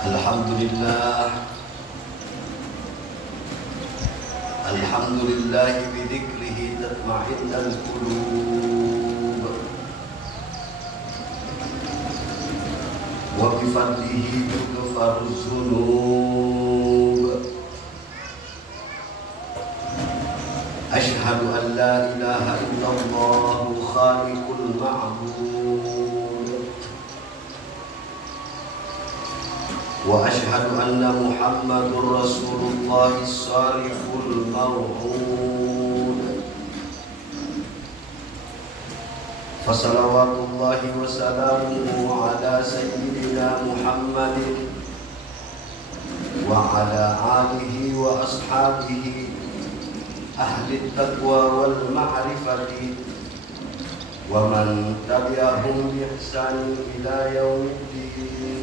Alhamdulillah bidzikrihi tatma'innul qulub wa bifadlihi tughfaruz dzunub. Asyhadu an la ilaha illallah khaliqul ma'bud wa asyhadu anna Muhammadur Rasulullah as-sariful maw'ud. Fa salawatullahi wa salamuhu ala sayyidina Muhammadin wa ala alihi wa ashabihi ahli taqwa wal ma'rifati wa man tabi'ahum bi ihsan ila yaumiddin.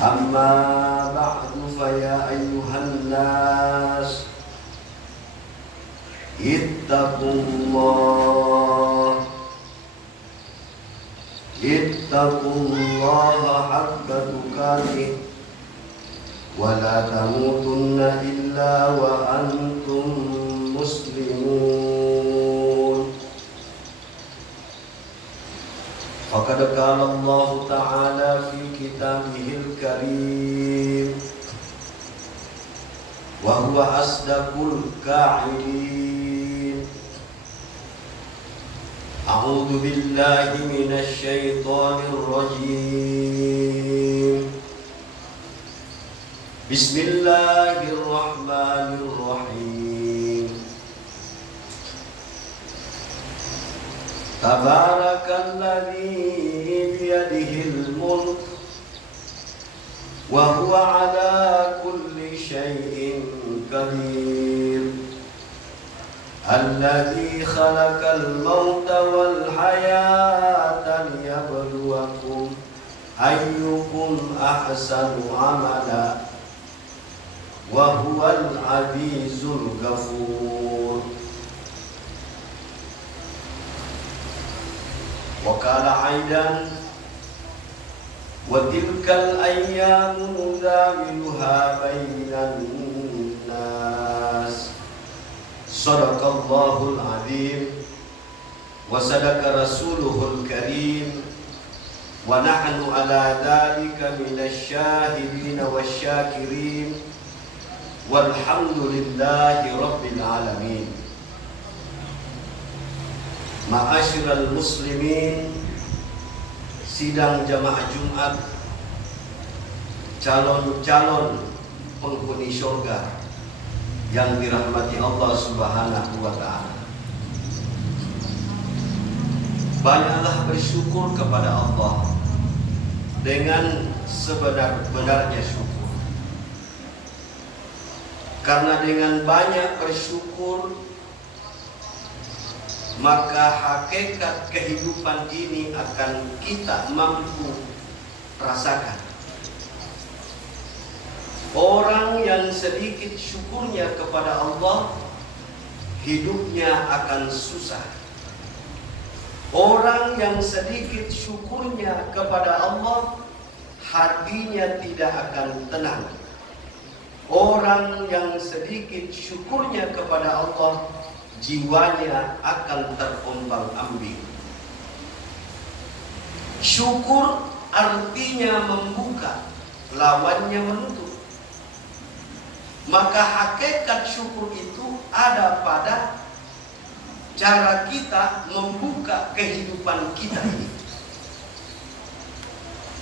Amma ba'du fa ya ayyuhan nas ittaqullaha haqqa tuqatih wa la tamutunna illa wa antum muslimun. Faqad qala Allah Ta'ala fi kitabihil karim wa huwa asdaqul qa'ilin. A'udzu billahi minasy syaithanir rajim. Bismillahirrahmanirrahim. Tabarakalladzi biyadihil mulk wa huwa ala kulli syai'in qadir. Alladzi khalaqal mauta wal hayata liyabluwakum ayyukum ahsanu amala wa huwal azizul ghafur. Wa qala aidan wa tilkal ayyamu nudawiluha bainan nas. Sadaqallahul azim wa sadaqa rasuluhul karim wa nahnu ala dzalika minasy syahidin wasyakirin walhamdulillahi rabbil alamin. Ma'asyiral muslimin, sidang jamaah Jumat, calon-calon penghuni surga yang dirahmati Allah Subhanahu wa ta'ala. Banyaklah bersyukur kepada Allah dengan sebenar-benarnya syukur. Karena dengan banyak bersyukur, maka hakikat kehidupan ini akan kita mampu rasakan. Orang yang sedikit syukurnya kepada Allah, hidupnya akan susah. Orang yang sedikit syukurnya kepada Allah, hatinya tidak akan tenang. Orang yang sedikit syukurnya kepada Allah, jiwanya akan terombang-ambing. Syukur artinya membuka, lawannya menutup. Maka hakikat syukur itu ada pada cara kita membuka kehidupan kita ini.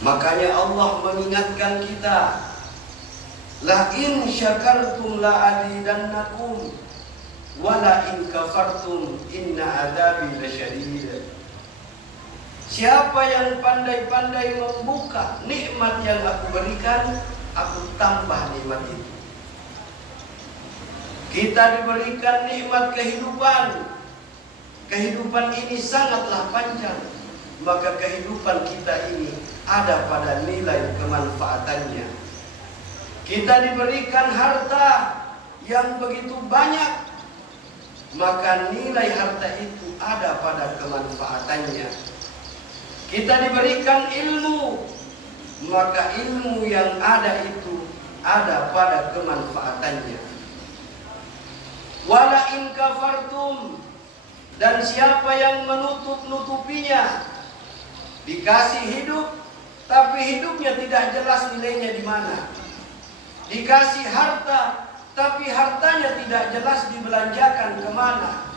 Makanya Allah mengingatkan kita, la in syakartum la azidannakum wala in kafartum inna adzabi lasyadid. Siapa yang pandai-pandai membuka nikmat yang aku berikan, aku tambah nikmat itu. Kita diberikan nikmat kehidupan. Kehidupan ini sangatlah panjang. Maka kehidupan kita ini ada pada nilai kemanfaatannya. Kita diberikan harta yang begitu banyak, maka nilai harta itu ada pada kemanfaatannya. Kita diberikan ilmu maka ilmu yang ada itu ada pada kemanfaatannya. Wala in kafartum, dan siapa yang menutup-nutupinya, dikasih hidup tapi hidupnya tidak jelas nilainya di mana. Dikasih harta tapi hartanya tidak jelas dibelanjakan kemana.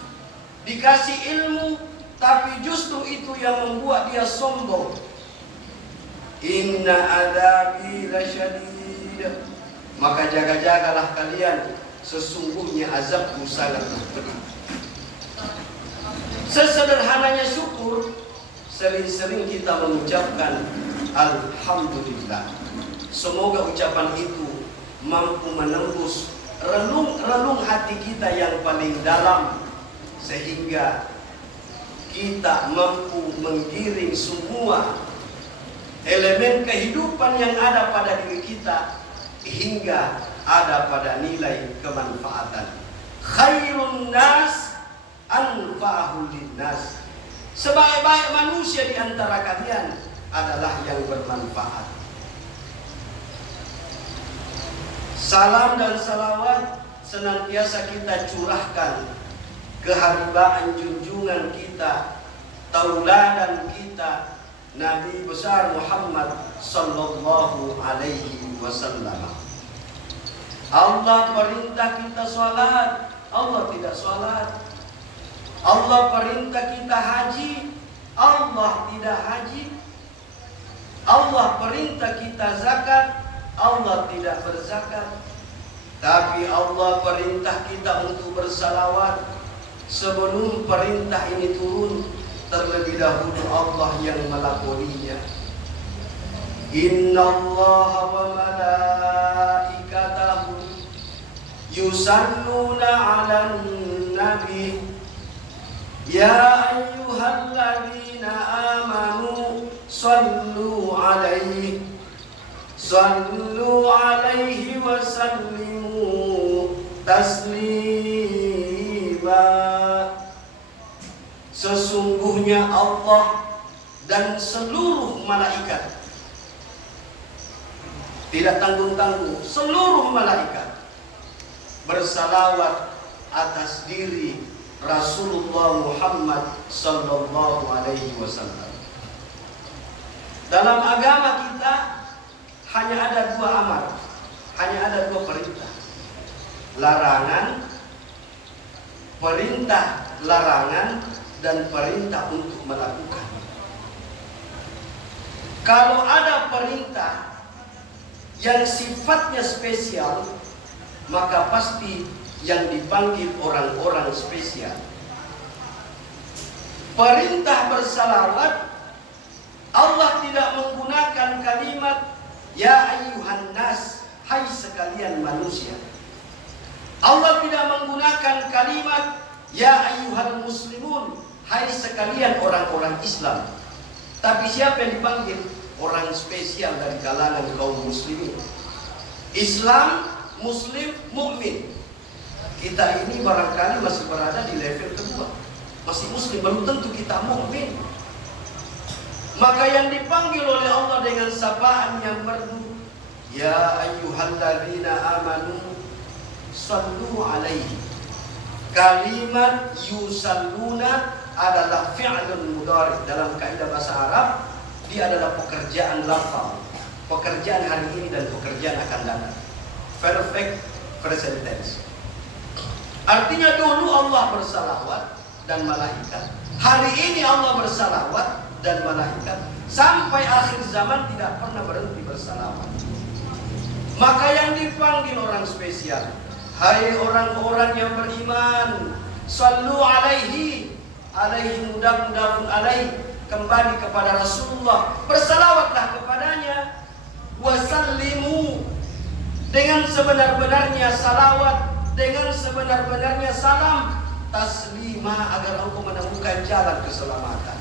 Dikasih ilmu tapi justru itu yang membuat dia sombong. Inna adabi lasyadid, maka jaga-jagalah kalian, sesungguhnya azabku sangat pedih. Sesederhananya syukur, sering-sering kita mengucapkan alhamdulillah. Semoga ucapan itu mampu menembus relung-relung hati kita yang paling dalam, sehingga kita mampu menggiring semua elemen kehidupan yang ada pada diri kita hingga ada pada nilai kemanfaatan. Khairun nas anfa'ahul linnas, sebaik-baik manusia di antara kalian adalah yang bermanfaat. Salam dan salawat senantiasa kita curahkan ke haribaan junjungan kita, tauladan kita, Nabi besar Muhammad sallallahu alaihi wasallam. Allah perintah kita salat, Allah tidak salat. Allah perintah kita haji, Allah tidak haji. Allah perintah kita zakat, Allah tidak berzakat. Tapi Allah perintah kita untuk bersalawat. Sebelum perintah ini turun, terlebih dahulu Allah yang melakoninya. Innallaha wa malaikatahu yusalluna 'alan nabi ya ayyuhalladzina amanu sallu 'alaihi wa sallimu taslima. Sesungguhnya Allah dan seluruh malaikat, tidak tanggung-tanggung, seluruh malaikat bersalawat atas diri Rasulullah Muhammad sallallahu alaihi wasallam. Dalam agama kita hanya ada dua amar, hanya ada dua perintah. Larangan, perintah larangan, dan perintah untuk melakukan. Kalau ada perintah yang sifatnya spesial, maka pasti yang dipanggil orang-orang spesial. Perintah bersalawat, Allah tidak menggunakan kalimat ya ayyuhan nas, hai sekalian manusia. Allah tidak menggunakan kalimat ya ayyuhal muslimun, hai sekalian orang-orang Islam. Tapi siapa yang dipanggil? Orang spesial dari kalangan kaum muslimin. Islam, muslim, mukmin. Kita ini barangkali masih berada di level kedua, masih muslim, belum tentu kita mukmin. Maka yang dipanggil oleh Allah dengan sapaan yang merdu, ya ayyuhalladzina amanu sallu alaihi. Kalimat yusalluna adalah fi'lun mudhari. Dalam kaidah bahasa Arab, dia adalah pekerjaan lafal, pekerjaan hari ini dan pekerjaan akan datang. Perfect present tense. Artinya dulu Allah bersalawat dan malaikat. Hari ini Allah bersalawat dan malaikat. Sampai akhir zaman tidak pernah berhenti bersalawat. Maka yang dipanggil orang spesial, hai orang-orang yang beriman, sallu alaihi, alaihi mudafun alaihi, kembali kepada Rasulullah, bersalawatlah kepadanya, wasallimu, dengan sebenar-benarnya salawat, dengan sebenar-benarnya salam, taslima, agar engkau menemukan jalan keselamatan.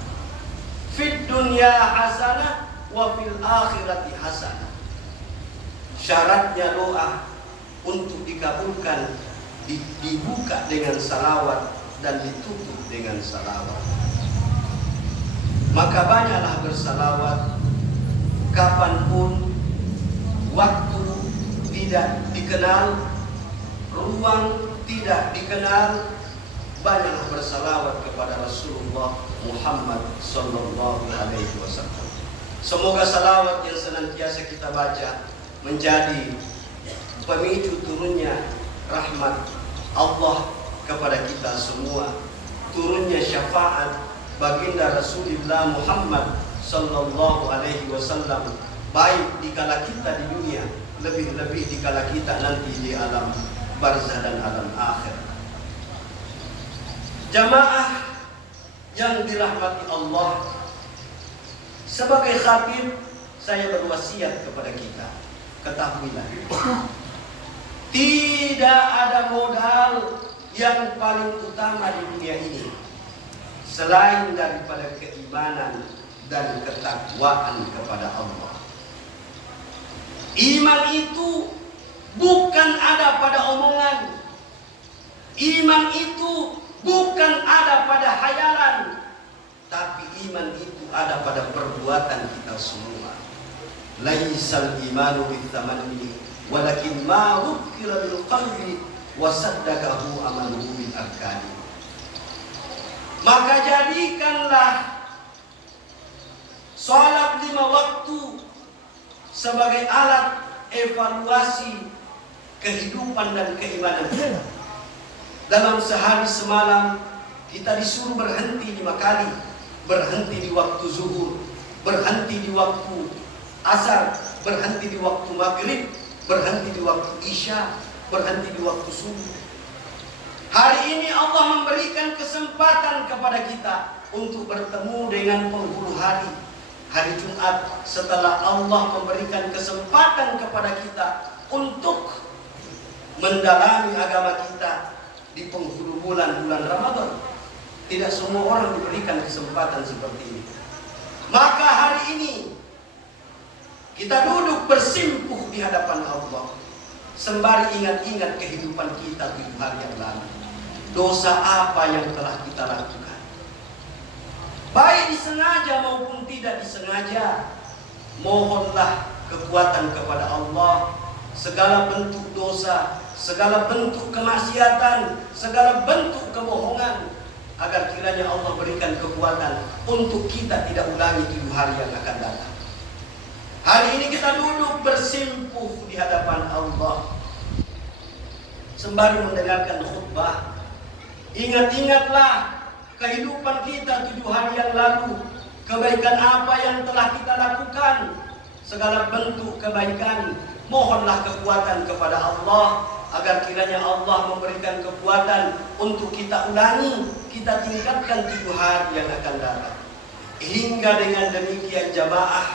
Fid dunya hasanah wa fil akhirati hasanah. Syaratnya doa untuk dikabulkan dibuka dengan salawat dan ditutup dengan salawat. Maka banyaklah bersalawat kapanpun, waktu tidak dikenal, ruang tidak dikenal, banyaklah bersalawat kepada Rasulullah Muhammad sallallahu alaihi wasallam. Semoga salawat yang senantiasa kita baca menjadi pemicu turunnya rahmat Allah kepada kita semua, turunnya syafaat baginda Rasulullah Muhammad sallallahu alaihi wasallam, baik dikala kita di dunia, lebih-lebih dikala kita nanti di alam barzah dan alam akhir. Jamaah yang dirahmati Allah, sebagai khatib saya berwasiat kepada kita, ketahuilah, tidak ada modal yang paling utama di dunia ini selain daripada keimanan dan ketakwaan kepada Allah. Iman itu bukan ada pada omongan. Iman itu bukan ada pada hayalan. Tapi iman itu ada pada perbuatan kita semua. Laisal imanu bitamanni walakin ma wukila bil qalbi wa saddaqahu amaluhu bil arkani. Maka jadikanlah salat 5 waktu sebagai alat evaluasi kehidupan dan keimanan kita. Dalam sehari semalam kita disuruh berhenti 5 kali. Berhenti di waktu zuhur, berhenti di waktu asar, berhenti di waktu maghrib, berhenti di waktu isya, berhenti di waktu subuh. Hari ini Allah memberikan kesempatan kepada kita untuk bertemu dengan penghulu hari, hari Jumat, setelah Allah memberikan kesempatan kepada kita untuk mendalami agama kita di penghulu bulan-bulan Ramadan. Tidak semua orang diberikan kesempatan seperti ini. Maka hari ini kita duduk bersimpuh di hadapan Allah, sembari ingat-ingat kehidupan kita 7 hari yang lalu. Dosa apa yang telah kita lakukan, baik disengaja maupun tidak disengaja. Mohonlah kekuatan kepada Allah. Segala bentuk dosa, segala bentuk kemaksiatan, segala bentuk kebohongan, agar kiranya Allah berikan kekuatan untuk kita tidak ulangi 7 hari yang akan datang. Hari ini kita duduk bersimpuh di hadapan Allah, sembari mendengarkan khutbah. Ingat-ingatlah kehidupan kita 7 hari yang lalu. Kebaikan apa yang telah kita lakukan, segala bentuk kebaikan. Mohonlah kekuatan kepada Allah, agar kiranya Allah memberikan kekuatan untuk kita ulangi, kita tingkatkan 7 hari yang akan datang. Hingga dengan demikian jamaah,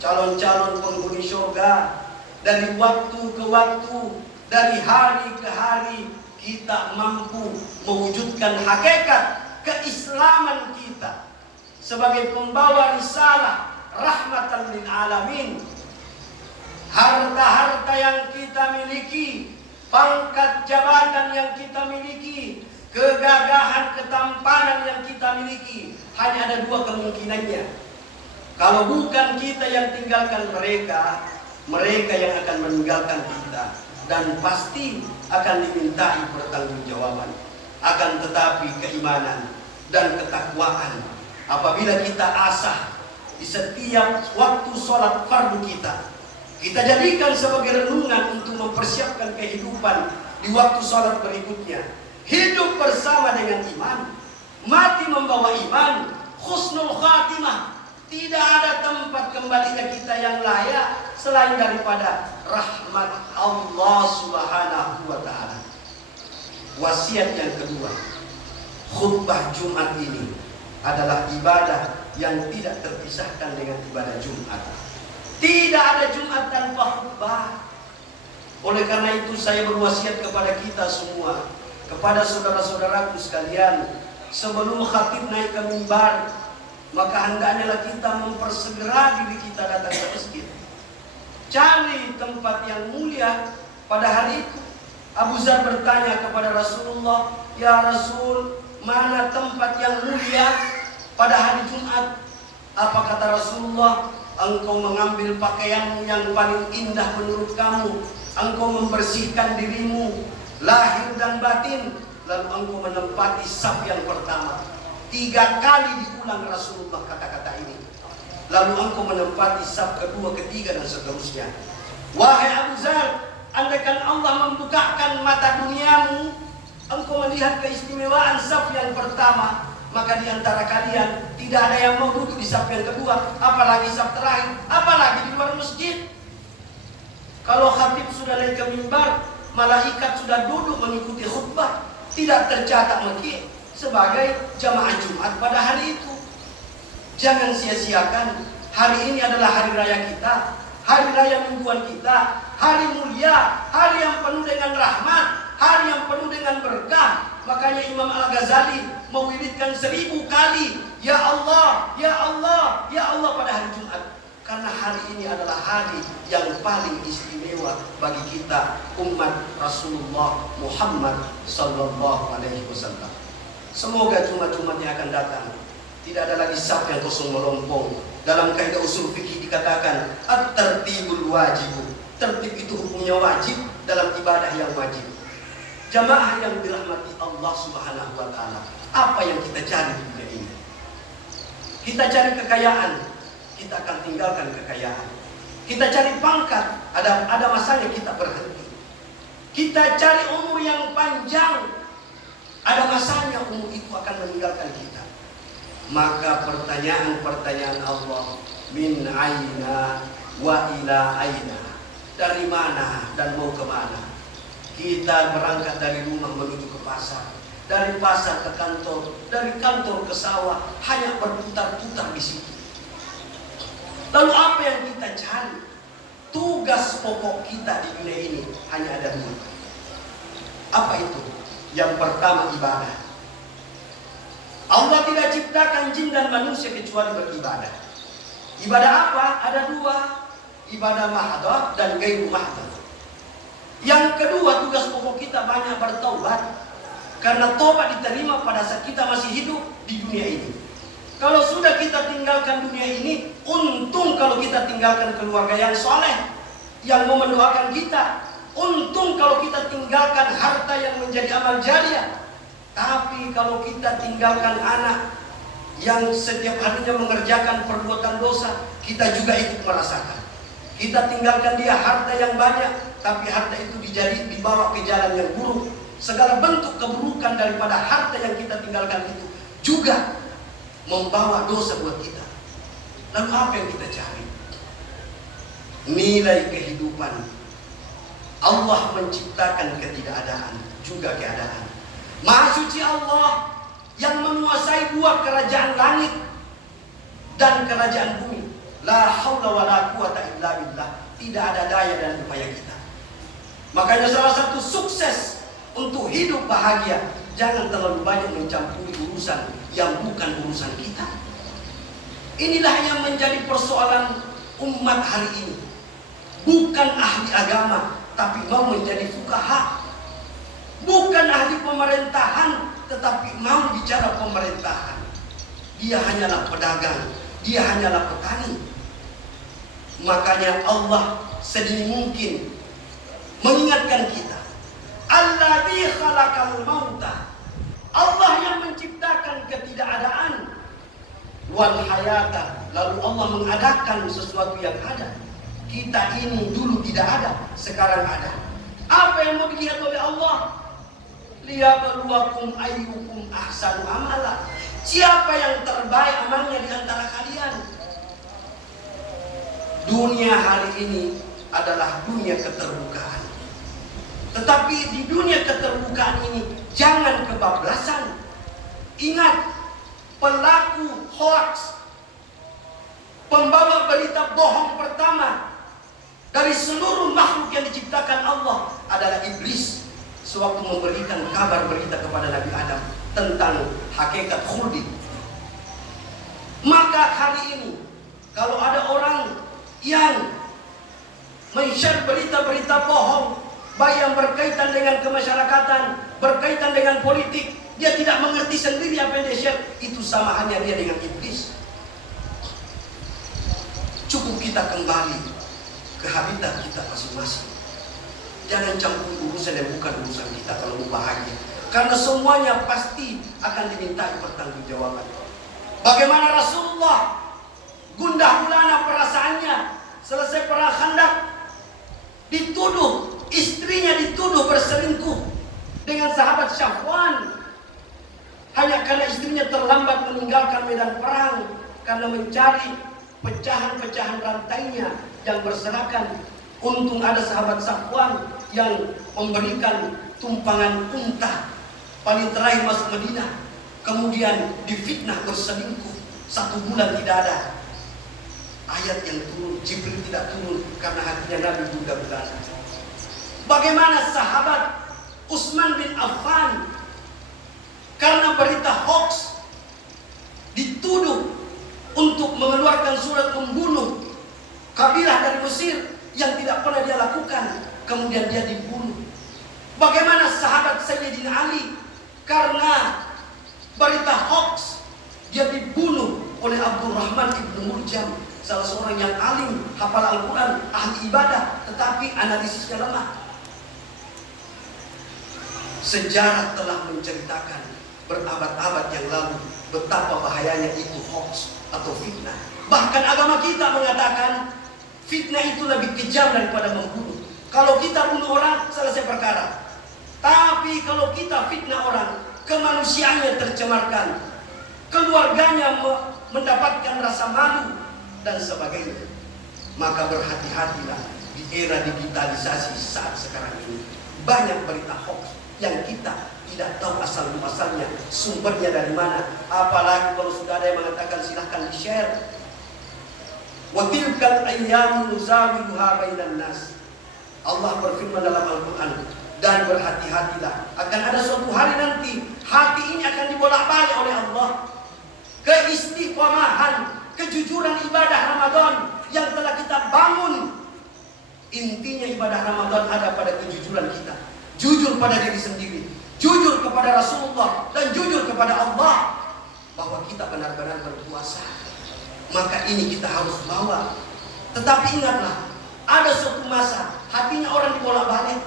calon-calon penghuni surga, dari waktu ke waktu, dari hari ke hari, kita mampu mewujudkan hakikat keislaman kita sebagai pembawa risalah rahmatan lil alamin. Harta-harta yang kita miliki, pangkat jabatan yang kita miliki, kegagahan, ketampanan yang kita miliki, hanya ada 2 kemungkinannya. Kalau bukan kita yang tinggalkan mereka, mereka yang akan meninggalkan kita, dan pasti akan dimintai pertanggungjawaban. Akan tetapi keimanan dan ketakwaan, apabila kita asah di setiap waktu sholat fardu kita, kita jadikan sebagai renungan untuk mempersiapkan kehidupan di waktu sholat berikutnya. Hidup bersama dengan iman, mati membawa iman, husnul khatimah. Tidak ada tempat kembalinya kita yang layak selain daripada rahmat Allah Subhanahu wa ta'ala. Wasiat yang kedua, khutbah Jumat ini adalah ibadah yang tidak terpisahkan dengan ibadah Jumat. Tidak ada Jumat tanpa khutbah. Oleh karena itu saya berwasiat kepada kita semua, kepada saudara-saudaraku sekalian, sebelum khatib naik ke mimbar, maka hendaknya kita mempersegera diri kita datang ke masjid. Cari tempat yang mulia. Pada hari itu Abu Dzar bertanya kepada Rasulullah, "Ya Rasul, mana tempat yang mulia pada hari Jumat?" Apa kata Rasulullah? engkau mengambil pakaianmu yang paling indah menurut kamu, engkau membersihkan dirimu lahir dan batin, lalu engkau menempati saf yang pertama. 3 kali diulang Rasulullah kata-kata ini. Lalu engkau menempati saf kedua, ketiga, dan seterusnya. Wahai Abu Dzar, andaikan Allah membukakan mata duniamu, engkau melihat keistimewaan saf yang pertama, maka di antara kalian tidak ada yang mau duduk di saf yang kedua, apalagi saf terakhir, apalagi di luar masjid. Kalau khatib sudah naik ke mimbar, malaikat sudah duduk mengikuti khutbah, tidak tercatat mungkin sebagai jamaah Jumat pada hari itu. Jangan sia-siakan. Hari ini adalah hari raya kita, hari raya mingguan kita, hari mulia, hari yang penuh dengan rahmat, hari yang penuh dengan berkah. Makanya Imam Al-Ghazali mewiridkan 1000 kali ya Allah, ya Allah, ya Allah pada hari Jumat. Karena hari ini adalah hari yang paling istimewa bagi kita umat Rasulullah Muhammad sallallahu alaihi wasallam. Semoga Jumat-Jumat yang akan datang tidak ada lagi saf yang kosong melompong. Dalam kaidah usul fikih dikatakan at-tertibul wajib. Tertib itu hukumnya wajib dalam ibadah yang wajib. Jamaah yang dirahmati Allah Subhanahu wa taala, apa yang kita cari di dunia ini? Kita cari kekayaan, kita akan tinggalkan kekayaan. Kita cari pangkat, ada masanya kita berhenti. Kita cari umur yang panjang, ada masanya umur itu akan meninggalkan kita. Maka pertanyaan-pertanyaan Allah, min aina wa ila aina, dari mana dan mau kemana? Kita berangkat dari rumah menuju ke pasar, dari pasar ke kantor, dari kantor ke sawah, hanya berputar-putar di situ. Lalu apa yang kita cari? Tugas pokok kita di dunia ini hanya ada 2. Apa itu? Yang pertama ibadah. Allah tidak ciptakan jin dan manusia kecuali beribadah. Ibadah apa? Ada 2. Ibadah mahdoh dan gairu mahdoh. Yang kedua, tugas pokok kita banyak bertaubat. Karena taubat diterima pada saat kita masih hidup di dunia ini. Kalau sudah kita tinggalkan dunia ini, untung kalau kita tinggalkan keluarga yang soleh, yang mau mendoakan kita. Untung kalau kita tinggalkan harta yang menjadi amal jariah. Tapi kalau kita tinggalkan anak yang setiap harinya mengerjakan perbuatan dosa, kita juga ikut merasakan. Kita tinggalkan dia harta yang banyak, tapi harta itu dibawa ke jalan yang buruk. Segala bentuk keburukan daripada harta yang kita tinggalkan itu juga membawa dosa buat kita. Lalu apa yang kita cari? Nilai kehidupan. Allah menciptakan ketidakadaan juga keadaan. Maha suci Allah yang menguasai 2 kerajaan langit dan kerajaan bumi. La haula wa la quwata illa billah. Tidak ada daya dan upaya kita. Makanya salah satu sukses untuk hidup bahagia, jangan terlalu banyak mencampuri urusan yang bukan urusan kita. Inilah yang menjadi persoalan umat hari ini. Bukan ahli agama, tapi mau menjadi fuqaha. Bukan ahli pemerintahan, tetapi mau bicara pemerintahan. Dia hanyalah pedagang, dia hanyalah petani. Makanya Allah sedini mungkin mengingatkan kita, Alladzi khalaqal mauta. Allah yang menciptakan ketidakadaan, wal hayata. Lalu Allah mengadakan sesuatu yang ada. Kita ini dulu tidak ada, sekarang ada. Apa yang mau dilihat oleh Allah? Liyabluwakum ayyukum ahsanu amala. Siapa yang terbaik amalnya di antara kalian? Dunia hari ini adalah dunia keterbukaan. Tetapi di dunia keterbukaan ini jangan kebablasan. Ingat, pelaku hoax, pembawa berita bohong pertama dari seluruh makhluk yang diciptakan Allah adalah iblis. Sewaktu memberikan kabar berita kepada Nabi Adam tentang hakikat khuldi. Maka hari ini kalau ada orang yang men-share berita-berita bohong, baik yang berkaitan dengan kemasyarakatan, berkaitan dengan politik, dia tidak mengerti sendiri apa yang dia share, itu sama hanya dia dengan iblis. Cukup kita kembali ke habitat kita masing-masing. Jangan campur urusan yang bukan urusan kita kalau mau bahagia. Karena semuanya pasti akan dimintai pertanggungjawaban. Bagaimana Rasulullah gundah gulana perasaannya selesai perang Khandaq, dituduh, istrinya dituduh berselingkuh dengan sahabat Syafwan hanya karena istrinya terlambat meninggalkan medan perang karena mencari pecahan-pecahan rantainya yang berserakan. Untung ada sahabat Syafwan yang memberikan tumpangan unta paling terakhir masuk Madinah, kemudian difitnah berselingkuh 1 bulan tidak ada ayat yang turun, Jibril tidak turun karena hatinya Nabi gundah gulana. Bagaimana sahabat Utsman bin Affan karena berita hoax dituduh untuk mengeluarkan surat membunuh kabilah dari Mesir yang tidak pernah dia lakukan, kemudian dia dibunuh. Bagaimana sahabat Sayyidina Ali karena berita hoax dia dibunuh oleh Abdurrahman ibnu Muljam, salah seorang yang alim, hafal Al-Quran, ahli ibadah, tetapi analisisnya lemah. Sejarah telah menceritakan berabad-abad yang lalu betapa bahayanya itu hoax atau fitnah. Bahkan agama kita mengatakan fitnah itu lebih kejam daripada membunuh. Kalau kita bunuh orang, selesai perkara. Tapi kalau kita fitnah orang, kemanusiaannya tercemarkan, keluarganya mendapatkan rasa malu dan sebagainya. Maka berhati-hatilah di era digitalisasi saat sekarang ini. Banyak berita hoax yang kita tidak tahu asal muasalnya, sumbernya dari mana. Apalagi kalau sudah ada yang mengatakan silahkan di-share. Wa tilkal ayyamu nuzawiluha bainan nas. Allah berfirman dalam Al-Quran, dan berhati-hatilah, akan ada suatu hari nanti hati ini akan dibolak-balik oleh Allah. Keistiqomahan, kejujuran ibadah Ramadan yang telah kita bangun, intinya ibadah Ramadan ada pada kejujuran kita. Jujur pada diri sendiri, jujur kepada Rasulullah, dan jujur kepada Allah bahwa kita benar-benar berpuasa. Maka ini kita harus bawa. Tetapi ingatlah, ada suatu masa hatinya orang dibolak-balik.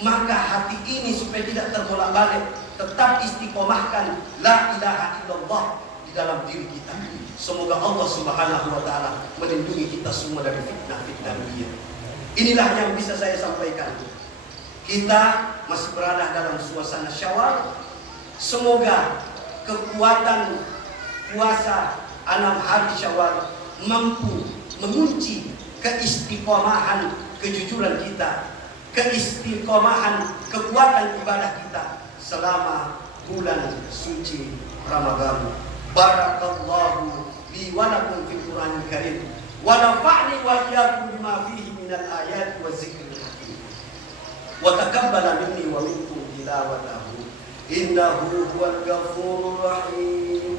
Maka hati ini supaya tidak terbolak-balik, tetap istiqomahkan la ilaha illallah di dalam diri kita. Semoga Allah Subhanahu wa taala melindungi kita semua dari fitnah-fitnah dunia. Inilah yang bisa saya sampaikan. Kita masih berada dalam suasana Syawal. Semoga kekuatan puasa 6 hari Syawal mampu mengunci keistiqomahan kejujuran kita, keistiqomahan kekuatan ibadah kita selama bulan suci Ramadan. Barakallahu li wa lakum fil Qur'anil Karim wa nafa'ni wa iyyakum bima fihi minal ayati waz zikril hakim. Wa taqabbala minni wa minkum tilawatahu innahu huwal ghafurur rahim.